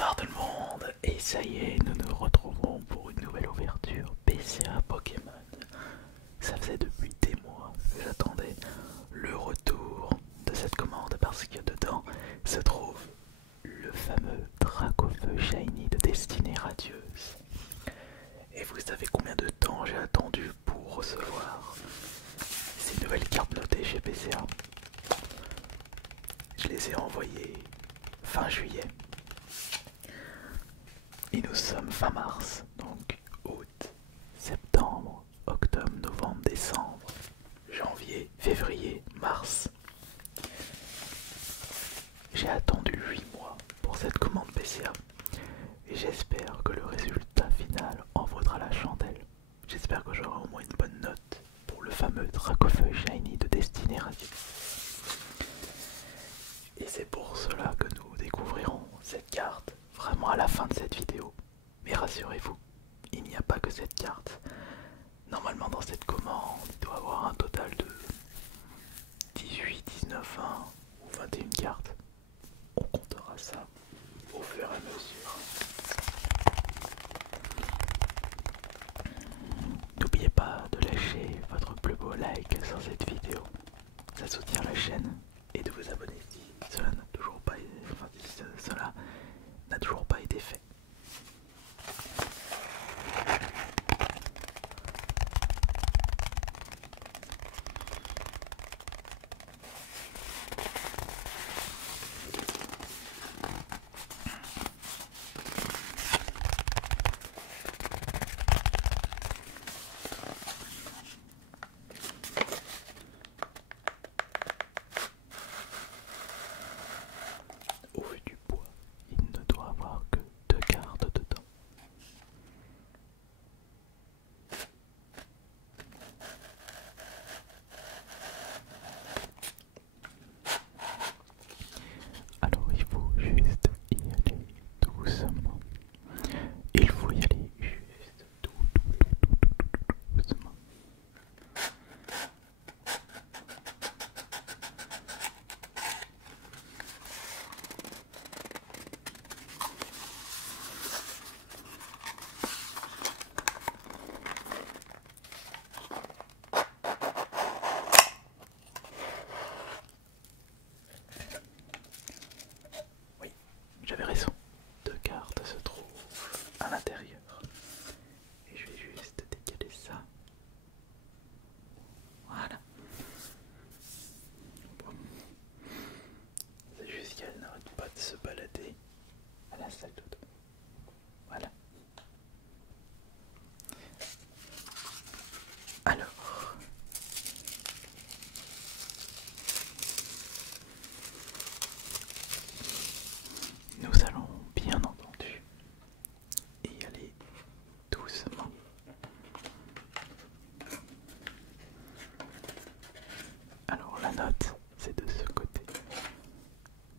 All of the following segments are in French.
Bonsoir tout le monde, et ça y est, nous nous retrouvons pour une nouvelle ouverture PCA Pokémon. Ça faisait depuis des mois que j'attendais le retour de cette commande parce que dedans se trouve le fameux Dracofeu Shiny de Destinée Radieuse. Et vous savez combien de temps j'ai attendu pour recevoir ces nouvelles cartes notées chez PCA? Je les ai envoyées fin juillet. Et nous sommes fin mars, donc août, septembre, octobre, novembre, décembre, janvier, février, mars. J'ai attendu 8 mois pour cette commande PCA et j'espère que le résultat final en vaudra la chandelle. J'espère que j'aurai au moins une bonne note pour le fameux Dracofeu Shiny de Destinée Radieuse. Et c'est pour cela que nous découvrirons cette carte vraiment à la fin de cette vidéo. Mais rassurez-vous, il n'y a pas que cette carte. Normalement dans cette commande, il doit y avoir un total de 18, 19, 20 ou 21 cartes. On comptera ça au fur et à mesure. N'oubliez pas de lâcher votre plus beau like sur cette vidéo. Ça soutient la chaîne et de vous abonner si cela n'a toujours pas été fait. Au vu du poids, il ne doit avoir que 2 cartes dedans. Alors il faut juste y aller doucement. Il faut y aller juste doucement. Oui, j'avais raison. 2 cartes se trouvent à l'intérieur. Et je vais juste décaler ça. Voilà. Bon. C'est juste qu'elle n'arrête pas de se balader à la salle de dos. Voilà. Alors, nous allons bien entendu y aller doucement. Alors la note, c'est de ce côté,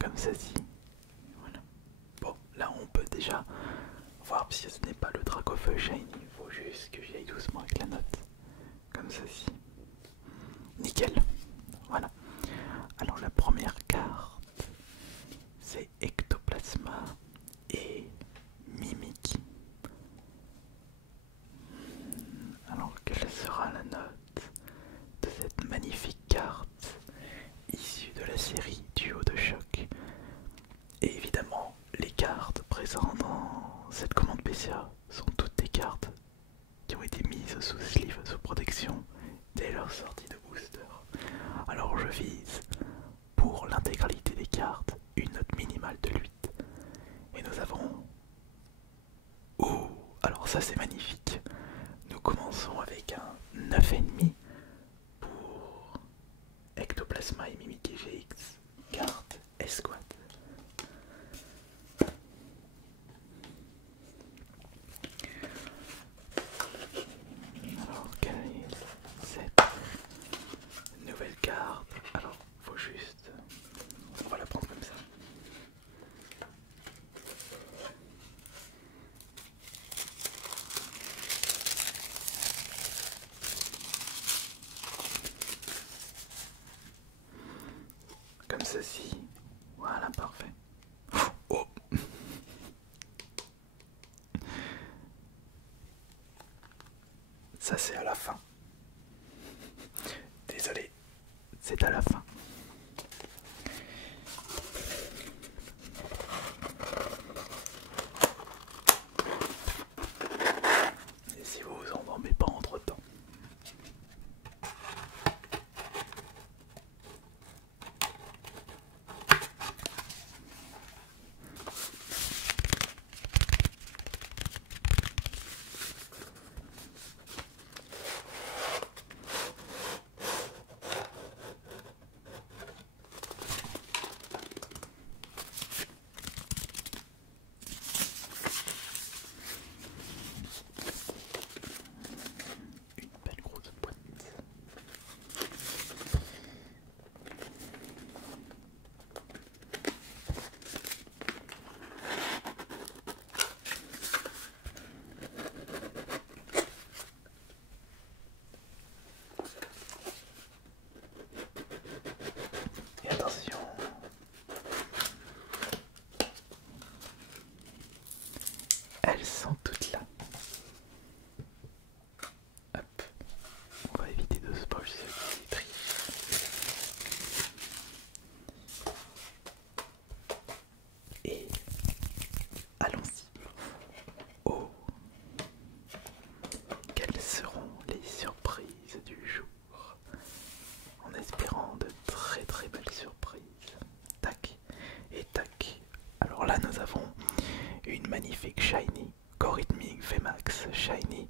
comme ceci. Voilà. Bon, là on peut déjà voir, si ce n'est pas le Dracofeu Shiny, il faut juste que j'y aille doucement avec la note, comme ceci. Nickel. Voilà. Alors la première carte, c'est Ectoplasma et Mimikyu. Alors quelle sera la note de cette magnifique carte issue de la série Duo de Choc? Et évidemment, les cartes présentes dans cette commande PCA sont toutes des cartes qui ont été mises sous sleeve, sous protection, dès leur sortie de booster. Alors je vise, pour l'intégralité des cartes, une note minimale de 8. Et nous avons... Ouh, alors ça c'est magnifique. Nous commençons avec un 9,5 pour Ectoplasma et Mimikyu GX, carte Esquad. Alors quelle est cette nouvelle carte? Alors faut juste... On va la prendre comme ça. ça c'est à la fin. Désolé, c'est à la fin. Et si vous vous endormez pas entre temps. Une belle grosse boîte. Et attention, elles sont toutes là. Hop, on va éviter de spoiler ce tri. Et allons-y. Oh, quelles seront les surprises du jour? En espérant de très très belles surprises. Tac et tac. Alors là nous avons une magnifique Shiny, Gorhythmic VMAX Shiny,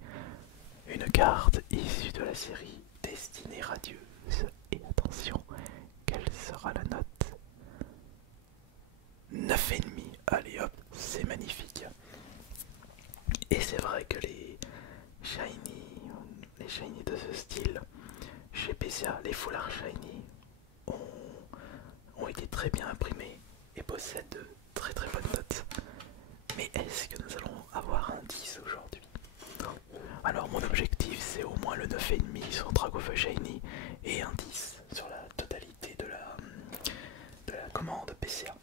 une carte issue de la série Destinée Radieuse. Et attention, quelle sera la note? 9,5. Allez hop, c'est magnifique. Et c'est vrai que les shiny de ce style chez PCA, les foulards shiny ont été très bien imprimés et possèdent de très très bonnes notes. Mais est-ce que nous allons avoir un 10 aujourd'hui? Alors mon objectif c'est au moins le 9,5 sur Dragofeu Shiny et un 10 sur la totalité de la commande PCA.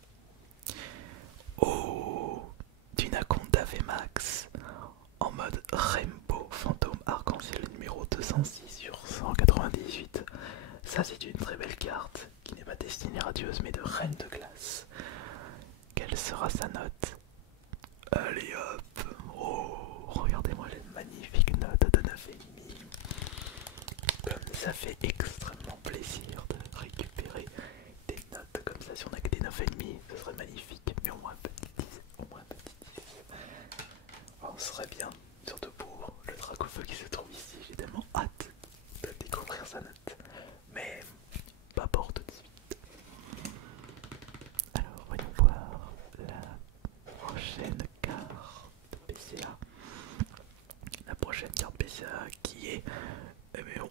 Oh, d'une Aconda VMAX en mode Rainbow Fantôme Arc-en-Ciel numéro 206 sur 198. Ça c'est une très belle carte qui n'est pas destinée radieuse mais de Reine de Glace. Quelle sera sa note? Allez hop. Oh, regardez-moi les magnifiques notes de 9,5. Comme ça fait extrêmement plaisir de récupérer des notes comme ça. Si on a que des 9,5, ce serait magnifique. Mais au moins un petit 10. Au moins un petit 10. Alors, on serait bien, surtout pour le Dragofeu qui se trouve ici. J'ai tellement hâte de découvrir sa note. Mais pas pour tout de suite. Alors, voyons voir la prochaine carte PCA. La prochaine carte PCA qui est...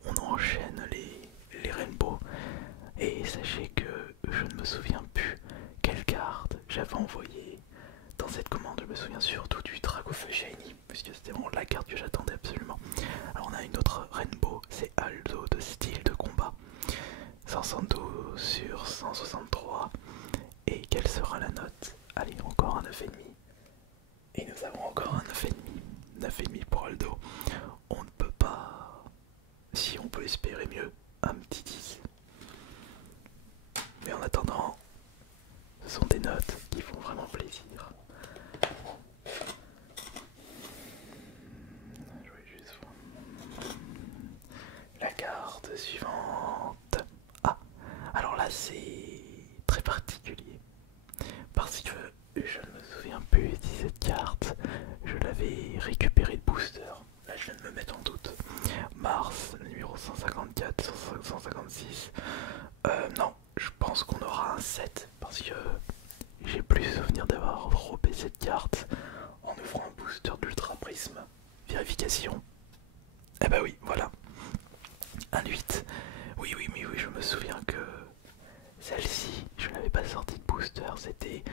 on enchaîne les rainbows. Et sachez que je ne me souviens plus quelle carte j'avais envoyée dans cette commande. Je me souviens surtout du Dragofeu Shiny, puisque c'était vraiment la carte que j'attendais absolument. Alors on a une autre rainbow, c'est Aldo de style de combat. 172 sur 163. Et quelle sera la note? Allez, encore un 9,5. Et nous avons encore un 9,5. 9,5 pour Aldo. On ne peut pas... Si on peut espérer mieux, un petit 10. Mais en attendant, ce sont des notes qui font vraiment plaisir. Je vais juste voir. La carte suivante. Ah, alors là c'est très particulier. Parce que je ne me souviens plus si cette carte, je l'avais récupérée de booster. Là je viens de me mettre en doute. Mars, le numéro 154, 156. Non, je pense qu'on aura un 7 parce que j'ai plus souvenir d'avoir dropé cette carte en ouvrant un booster d'Ultra Prisme. Vérification. Eh bah oui, voilà. Un 8. Oui, je me souviens que celle-ci, je ne l'avais pas sortie de booster. C'était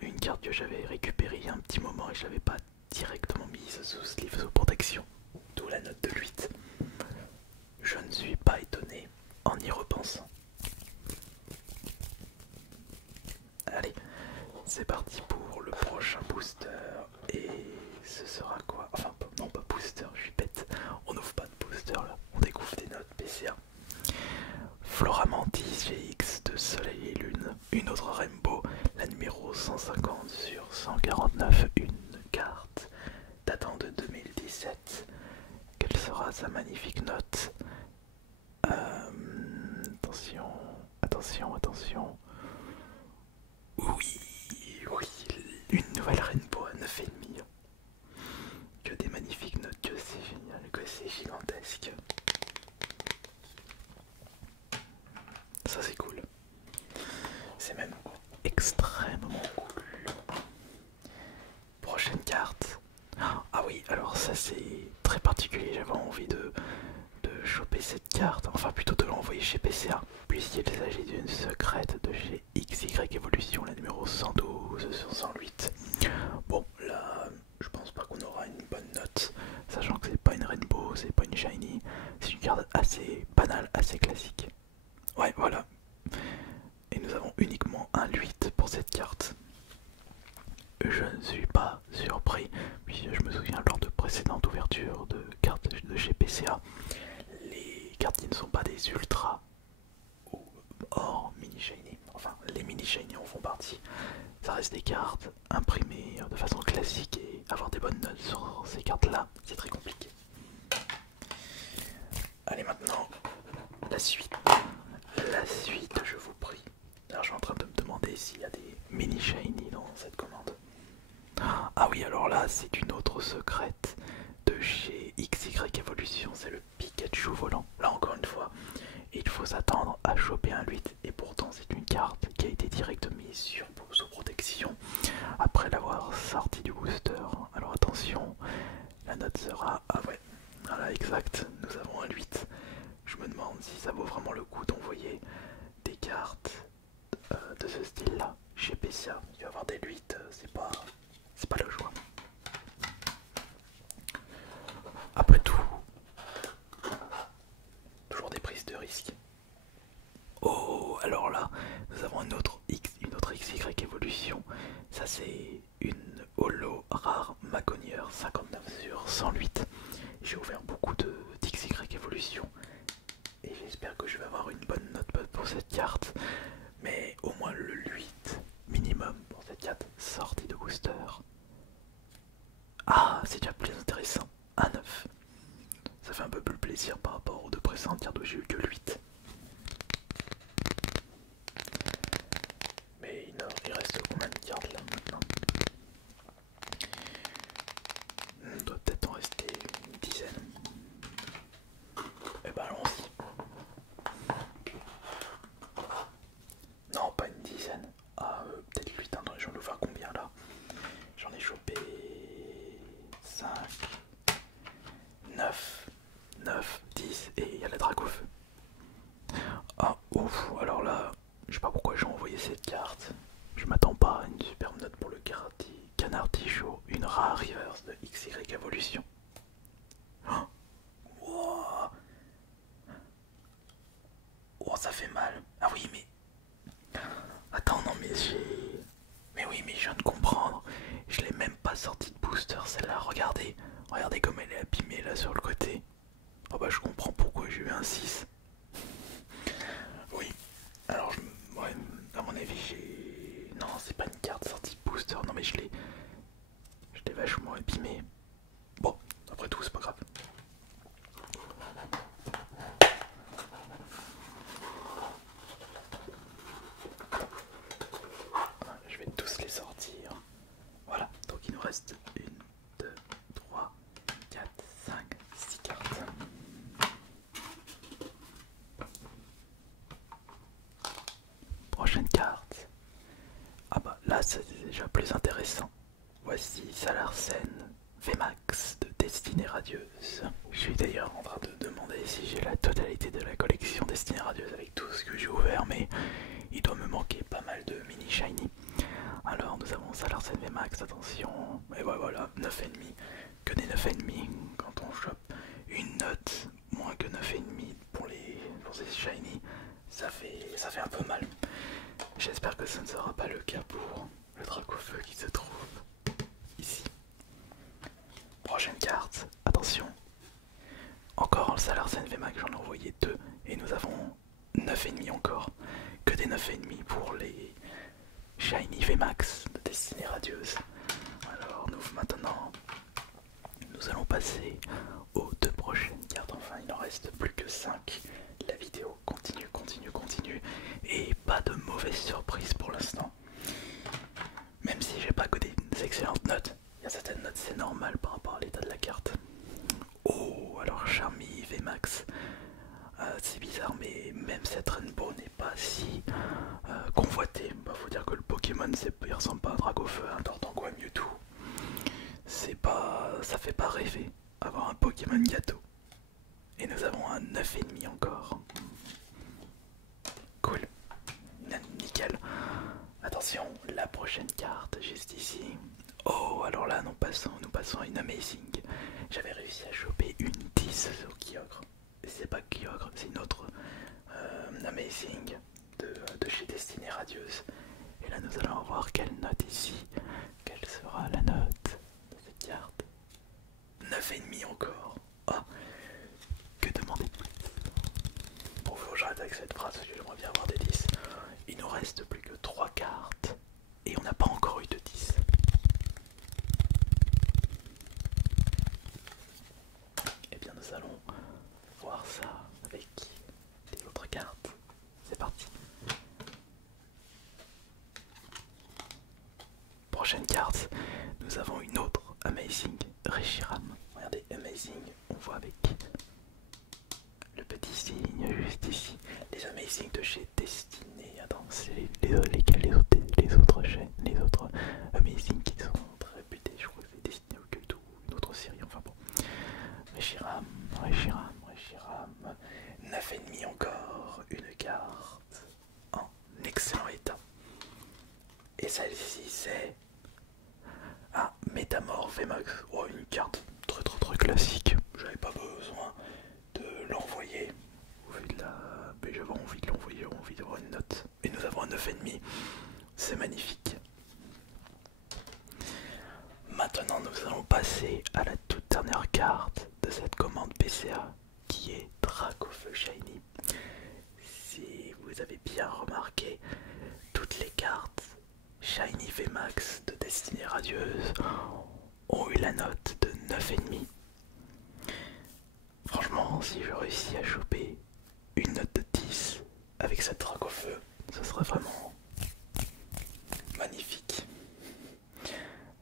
une carte que j'avais récupérée il y a un petit moment et je ne l'avais pas directement mise sous sleeve sous protection. D'où la note de 8. Je ne suis pas étonné en y repensant. Allez, c'est parti pour le prochain booster. Et ce sera quoi? Enfin, non, pas booster, je suis bête. On n'ouvre pas 149, une carte datant de 2017. Quelle sera sa magnifique note? Attention, attention, attention. Oui, oui, une nouvelle Rainbow à 9,5. Que des magnifiques notes, que c'est génial, que c'est gigantesque. Ça c'est cool. C'est même extrêmement cool. Prochaine carte. Ah oui, alors ça c'est très particulier, j'avais envie de choper cette carte, enfin plutôt de l'envoyer chez PCA, puisqu'il s'agit d'une secrète de chez XY Evolution, la numéro 112 sur 108. Bon, là, je pense pas qu'on aura une bonne note, sachant que c'est pas une Rainbow, c'est pas une Shiny, c'est une carte assez banale, assez classique. Ouais, voilà. Et nous avons uniquement un 8 pour cette carte. Je ne suis pas surpris, puisque je me souviens lors de précédentes ouvertures de cartes de chez PCA, les cartes qui ne sont pas des ultras ou hors mini shiny, enfin les mini shiny en font partie, ça reste des cartes imprimées de façon classique et avoir des bonnes notes sur ces cartes là c'est très compliqué. Allez maintenant, la suite, je vous prie. Alors je suis en train de me demander s'il y a des mini shiny dans cette commande. Ah oui, alors là c'est une autre secrète de chez XY Evolution, c'est le Pikachu volant. Là encore une fois, il faut s'attendre à choper un 8 et pourtant c'est une carte qui a été directement mise sous protection après l'avoir sorti du booster. Alors attention, la note sera... Ah ouais, voilà exact, nous avons un 8. Je me demande si ça vaut vraiment le coup d'envoyer des cartes de ce style là chez PCA. Il va y avoir des 8, c'est pas le choix. Après tout, toujours des prises de risque. Oh, alors là, nous avons une autre XY Evolution. Ça c'est une holo rare Maconière 59 sur 108. J'ai ouvert beaucoup d'XY Evolution et j'espère que je vais avoir une bonne note pour cette carte. Mais au moins le 8 minimum pour cette carte sortie de booster. Ah, c'est déjà plus intéressant. Un 9. Ça fait un peu plus plaisir par rapport aux deux précédentes cartes où j'ai eu que le 8. Mais il reste combien de cartes là maintenant? Il doit peut-être en rester une dizaine. Et bah allons-y. Non, pas une dizaine. Ah, peut-être 8. Attends, j'en ai ouvert combien là? J'en ai chopé 5, 9, 10 et il y a la drague au feu. Ah ouf, alors là, je sais pas pourquoi j'ai envoyé cette carte. Je m'attends pas à une superbe note pour le canard Tichot, une rare reverse de XY Evolution. Oh, wow. Oh, ça fait mal. Ah oui, mais... Attends, non mais j'ai... Mais oui, mais je viens de comprendre. Je l'ai même pas sortie de booster celle-là, regardez. Regardez comme elle est abîmée là sur le côté. Oh bah je comprends pourquoi j'ai eu un 6. Oui, alors ouais, à mon avis j'ai... Non, c'est pas une carte sortie de booster, non mais je l'ai vachement abîmé. Bon, après tout c'est pas grave. Je vais tous les sortir. Voilà, donc il nous reste 1, 2, 3, 4, 5, 6 cartes. Prochaine carte. Ah bah là c'est déjà plus intéressant. Voici Salarsen VMAX de Destinée Radieuse. Je suis d'ailleurs en train de demander si j'ai la totalité de la collection Destinée Radieuse avec tout ce que j'ai ouvert, mais il doit me manquer pas mal de mini shiny. Alors nous avons Salarsen VMAX, attention, et voilà, 9,5. Que des 9,5 quand on chope une note moins que 9,5 pour ces shiny, ça fait un peu mal. J'espère que ce ne sera pas le cas pour le Dracofeu qui se trouve ici. Prochaine carte, attention. Encore le Salarsen VMAX, j'en ai envoyé 2 et nous avons 9,5 encore. Que des 9,5 pour les Shiny VMAX de Destinée Radieuse. Alors maintenant, nous allons passer aux 2 prochaines cartes. Enfin, il n'en reste plus que 5. La vidéo continue, continue, continue. Et pas de mauvaise surprise pour l'instant. Même si j'ai pas que des excellentes notes, il y a certaines notes, c'est normal par rapport à l'état de la carte. Oh, alors Charmy, VMAX. C'est bizarre, mais même cette Rainbow n'est pas si convoitée. Bah, faut dire que le Pokémon, il ressemble pas à un Dragofeu, un Tortanko, un Mewtwo. Ça fait pas rêver avoir un Pokémon gâteau. Et nous avons un 9,5 encore. Cool. Nickel. Attention, la prochaine carte, juste ici. Oh, alors là, nous passons à une Amazing. J'avais réussi à choper une 10 sur Kyogre. C'est pas Kyogre, c'est une autre Amazing de chez Destinée Radieuse. Et là, nous allons voir quelle note ici. Quelle sera la note de cette carte? 9,5 encore. Oh, que demander de plus? Bon, faut que j'arrête avec cette phrase parce que j'aimerais bien avoir des 10. Il nous reste plus que 3 cartes. Et on n'a pas encore eu de 10. Eh bien, nous allons voir ça avec les autres cartes. C'est parti. Prochaine carte, nous avons une autre Amazing Reshiram. Regardez, Amazing, on voit avec le petit signe juste ici. Les Amazing de chez Destinée. Attends, c'est les autres chaînes, les autres Amazing qui sont très réputés. Je crois que c'est Destinée Occulte ou une autre série, enfin bon. Reshiram, 9,5 encore, une carte en excellent état. Et celle-ci c'est Métamorphe VMAX. Oh, une carte très classique. J'avais pas besoin de l'envoyer. Mais j'avais envie de l'envoyer, j'avais envie d'avoir une note. Et nous avons un 9,5. C'est magnifique. Maintenant, nous allons passer à la toute dernière carte de cette commande PCA qui est Dracofeu Shiny. Si vous avez bien remarqué, toutes les cartes Shiny VMAX de Destinée Radieuse ont eu la note de 9,5. Franchement, si je réussis à choper une note de 10 avec cette Dracofeu, ce serait vraiment magnifique.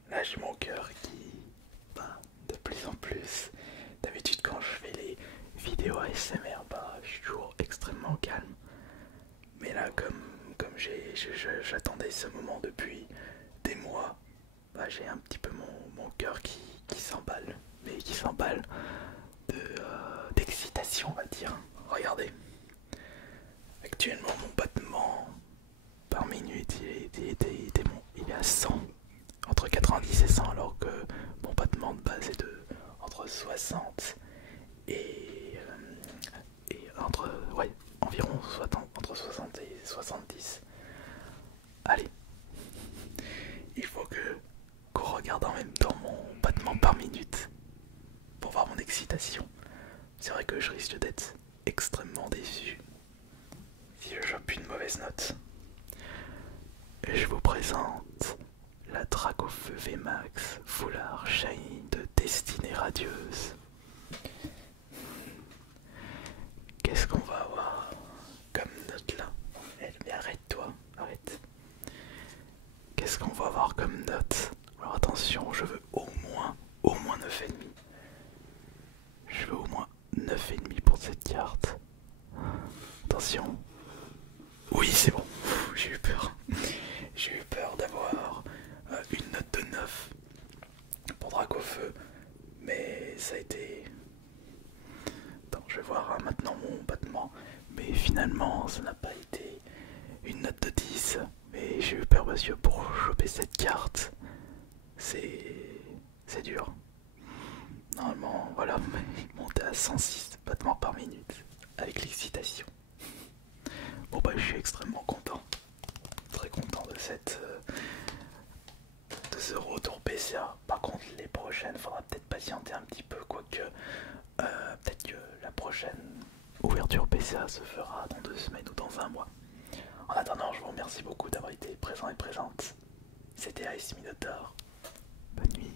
Là, j'ai mon cœur qui bat de plus en plus. D'habitude, quand je fais les vidéos ASMR, je suis toujours extrêmement calme. Mais là, comme j'attendais ce moment depuis des mois, j'ai un petit peu mon cœur qui s'emballe. Mais qui s'emballe d'excitation, on va dire. Regardez. Actuellement, mon battement par minute, il est à 100. Entre 90 et 100, alors que mon battement de base est entre 60 et environ entre 60 et 70. Allez, il faut qu'on regarde en même temps mon battement par minute pour voir mon excitation. C'est vrai que je risque d'être extrêmement déçu si je chope une mauvaise note. Et je vous présente la Dracofeu VMAX Foulard Shiny de Destinée Radieuse. Qu'est-ce qu'on va avoir comme note là? Mais arrête-toi, arrête. Qu'est-ce qu'on va avoir comme note? Alors attention, je veux au moins 9,5. Je veux au moins 9,5 pour cette carte. Attention. Oui, c'est bon. J'ai eu peur. J'ai eu peur d'avoir une note de 9 pour Dracofeu. Mais ça a été... Attends, je vais voir maintenant mon battement. Mais finalement, ça n'a pas été une note de 10. Mais j'ai eu peur parce que pour choper cette carte, c'est dur. Normalement, voilà, monter à 106 battements par minute avec l'excitation. Bon je suis extrêmement content, très content de ce retour PCA. Par contre, les prochaines, faudra peut-être patienter un petit peu, quoique peut-être que la prochaine ouverture PCA se fera dans 2 semaines ou dans un mois. En attendant, je vous remercie beaucoup d'avoir été présent et présente. C'était Ice Minotaur. Bonne nuit.